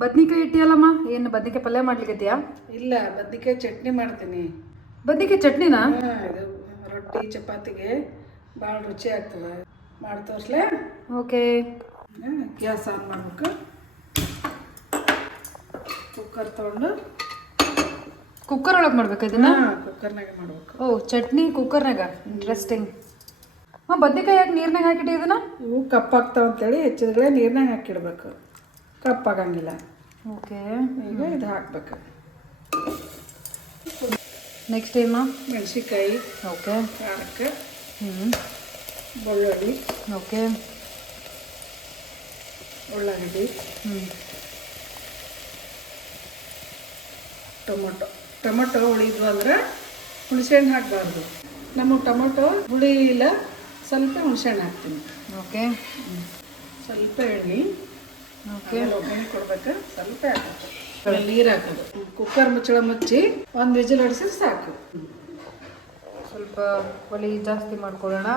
ಬದ್ನಿಕಾಯಿ ಇಟ್ಟಿಯಲ್ಲಮ್ಮ, ಏನು ಬದ್ನಿಕಾಯಿ ಪಲ್ಯ ಮಾಡ್ಲಿಕ್ಕೈತಿಯಾ? ಇಲ್ಲ, ಬದ್ನಿಕಾಯಿ ಚಟ್ನಿ ಮಾಡ್ತೀನಿ. ಬದ್ನಿಕಾಯಿ ಚಟ್ನಿನಾ? ಇದು ರೊಟ್ಟಿ ಚಪಾತಿಗೆ ಭಾಳ ರುಚಿ ಆಗ್ತದೆ. ಮಾಡಿ ತೋರಿಸ್ಲೇ? ಓಕೆ. ಗ್ಯಾಸ್ ಆನ್ ಮಾಡ್ಬೇಕು. ಕುಕ್ಕರ್ ತೊಗೊಂಡು ಕುಕ್ಕರ್ ಒಳಗೆ ಮಾಡ್ಬೇಕು ಇದನ್ನ? ಕುಕ್ಕರ್ನಾಗೆ ಮಾಡ್ಬೇಕು. ಓ, ಚಟ್ನಿ ಕುಕ್ಕರ್ನಾಗ. ಇಂಟ್ರೆಸ್ಟಿಂಗ್. ಬದ್ನಿಕಾಯಿ ಯಾಕೆ ನೀರ್ನಾಗ ಹಾಕಿಟ್ಟು ಇದನ್ನ? ಇವು ಕಪ್ಪಾಗ್ತಾವ ಅಂತೇಳಿ ಹೆಚ್ಚಿದ್ರೆ ನೀರ್ನಾಗ ಹಾಕಿಡ್ಬೇಕು, ಕಪ್ಪಾಗಂಗಿಲ್ಲ. ಓಕೆ. ಈಗ ಇದು ಹಾಕ್ಬೇಕು. ನೆಕ್ಸ್ಟ್ ಏಮ್ಮ? ಮೆಣಸಿನ್ಕಾಯಿ. ಓಕೆ. ಖಾರಕ್ಕೆ ಬೆಳ್ಳುಳ್ಳಿ. ಓಕೆ. ಉಳ್ಳಾಗಡ್ಡಿ. ಟೊಮೊಟೊ ಹುಳಿದ್ವು ಅಂದ್ರೆ ಹುಣಸೆಹಣ್ಣು ಹಾಕಬಾರ್ದು. ನಮಗೆ ಟೊಮೊಟೊ ಹುಳಿ ಇಲ್ಲ, ಸ್ವಲ್ಪ ಹುಣಸೆಹಣ್ಣು ಹಾಕ್ತೀನಿ. ಓಕೆ. ಸ್ವಲ್ಪ ಎಣ್ಣೆ. ಓಕೆ. ಒಗ್ಗರಣೆ ಕೊಡ್ಬೇಕು. ಸ್ವಲ್ಪ ಹಾಕೋದು, ನೀರು ಹಾಕೋದು. ಕುಕ್ಕರ್ ಮುಚ್ಚಳ ಮುಚ್ಚಿ 1 ವಿಜಿಲ್ ಹೊಡಿಸಿದ್ರೆ ಸಾಕು. ಸ್ವಲ್ಪ ಒಲೆ ಜಾಸ್ತಿ ಮಾಡ್ಕೊಳ್ಳೋಣ.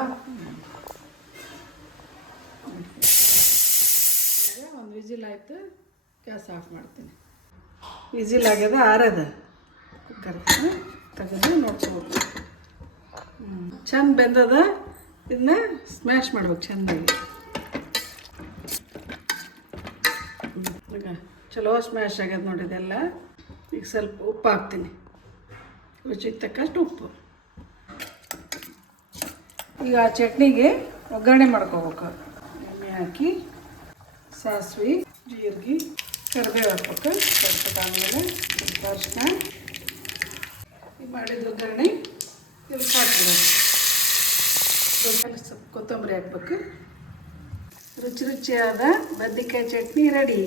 ಈಗ 1 ವಿಜಿಲ್ ಆಯಿತು, ಗ್ಯಾಸ್ ಆಫ್ ಮಾಡ್ತೀನಿ. ವಿಜಿಲ್ ಆಗ್ಯದ, ಆರದ ಕುಕ್ಕರ್ ತೆಗೆದು ನೋಡ್ಕೋಬೇಕು. ಚಂದ ಬೆಂದದ. ಇದನ್ನ ಸ್ಮ್ಯಾಶ್ ಮಾಡ್ಬೇಕು ಚೆಂದಾಗಿ. ಈಗ ಚಲೋ ಸ್ಮ್ಯಾಶ್ ಆಗ್ಯದ ನೋಡಿದೆಲ್ಲ. ಈಗ ಸ್ವಲ್ಪ ಉಪ್ಪು ಹಾಕ್ತೀನಿ, ರುಚಿಗೆ ತಕ್ಕಷ್ಟು ಉಪ್ಪು. ಈಗ ಆ ಚಟ್ನಿಗೆ ಒಗ್ಗರಣೆ ಮಾಡ್ಕೋಬೇಕು. ಎಣ್ಣೆ ಹಾಕಿ ಸಾಸಿವೆ, ಜೀರಿಗೆ, ಕರಿಬೇವು ಹಾಕ್ಬೇಕು. ಕರ್ಬೇಕಾದ್ಮೇಲೆ ಸ್ವಲ್ಪ ಅರಿಶಿನ, ಈಗ ಮಾಡಿದ ಒಗ್ಗರಣೆ ಇದಕ್ಕೆ ಹಾಕ್ಬಿಡೋದು. ಸ್ವಲ್ಪ ಕೊತ್ತಂಬರಿ ಹಾಕ್ಬೇಕು. ರುಚಿಯಾದ ಬದ್ನಿಕಾಯಿ ಚಟ್ನಿ ರೆಡಿ.